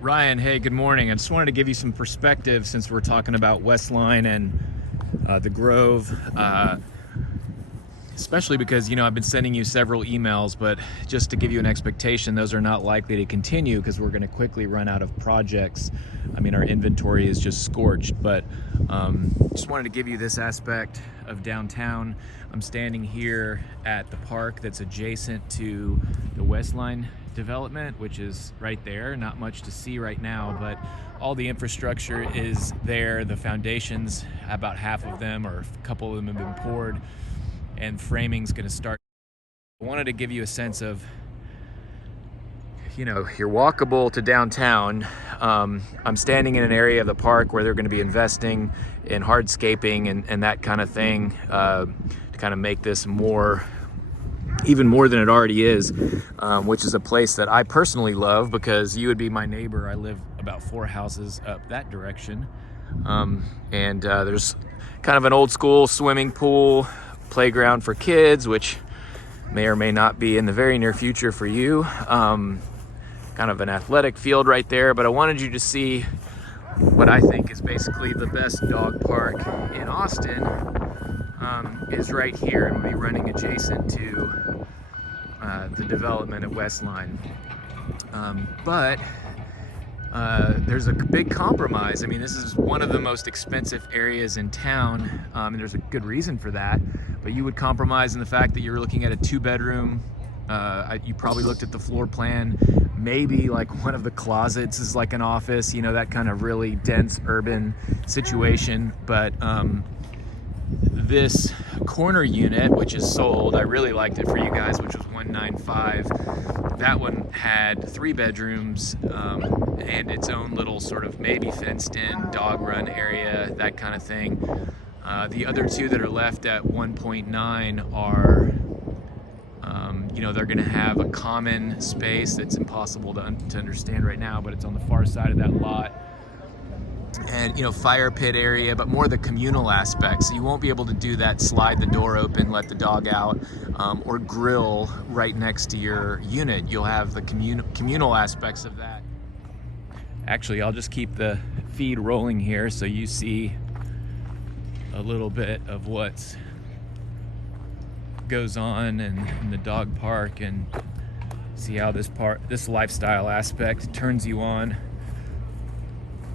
Ryan, hey, good morning. I just wanted to give you some perspective since we're talking about Westline and the Grove, especially because, I've been sending you several emails, but just to give you an expectation, those are not likely to continue because we're going to quickly run out of projects. I mean, our inventory is just scorched, but just wanted to give you this aspect of downtown. I'm standing here at the park that's adjacent to the Westline development, which is right there. Not much to see right now, but all the infrastructure is there. The foundations, about half of them or a couple of them have been poured, and framing's going to start. I wanted to give you a sense of, you're walkable to downtown. I'm standing in an area of the park where they're going to be investing in hardscaping and that kind of thing, to kind of make this even more than it already is, which is a place that I personally love because you would be my neighbor. I live about 4 houses up that direction. And there's kind of an old school swimming pool, playground for kids, which may or may not be in the very near future for you. Kind of an athletic field right there, but I wanted you to see what I think is basically the best dog park in Austin, is right here, and will be running adjacent to the development at Westline. But there's a big compromise. I mean, this is one of the most expensive areas in town, and there's a good reason for that. But you would compromise in the fact that you're looking at a 2-bedroom. You probably looked at the floor plan. Maybe like one of the closets is like an office, that kind of really dense urban situation. But this corner unit, which is sold, I really liked it for you guys, which was 195. That one had 3 bedrooms, and its own little sort of maybe fenced in dog run area, that kind of thing. The other 2 that are left at 1.9 are, they're going to have a common space that's impossible to understand right now, but it's on the far side of that lot. And, fire pit area, but more the communal aspect. So you won't be able to do that, slide the door open, let the dog out, or grill right next to your unit. You'll have the communal aspects of that. Actually, I'll just keep the feed rolling here so you see a little bit of what goes on in the dog park, and see how this lifestyle aspect turns you on.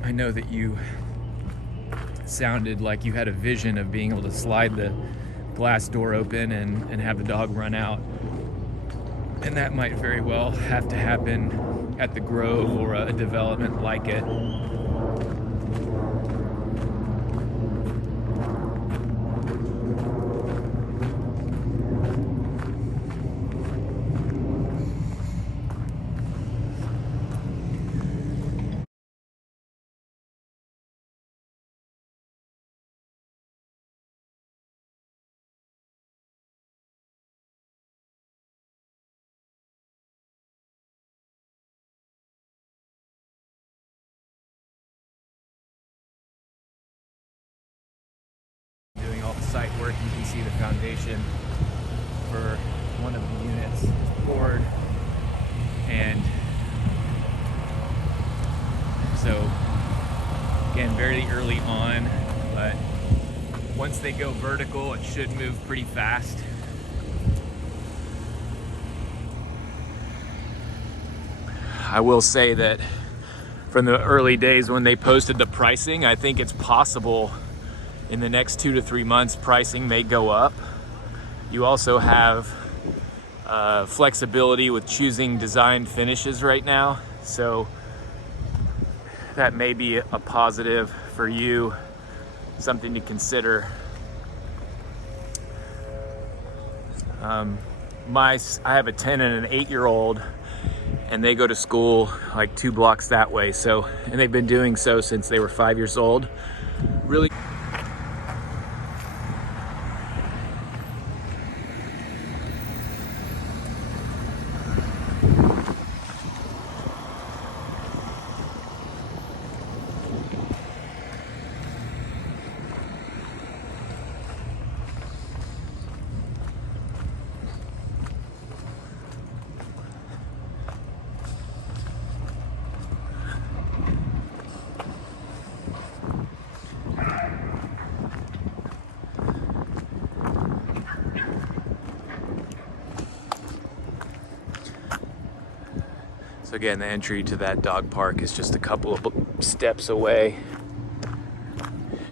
I know that you sounded like you had a vision of being able to slide the glass door open and have the dog run out. And that might very well have to happen at the Grove or a development like it. Doing all the site work, you can see the foundation for one of the units is poured, and so again, very early on, but once they go vertical, it should move pretty fast. I will say that from the early days when they posted the pricing, I think it's possible in the next 2 to 3 months, pricing may go up. You also have flexibility with choosing design finishes right now, so that may be a positive for you, something to consider. I have a 10 and an 8-year-old, and they go to school like 2 blocks that way. So, and they've been doing so since they were 5 years old. Really. So again, the entry to that dog park is just a couple of steps away.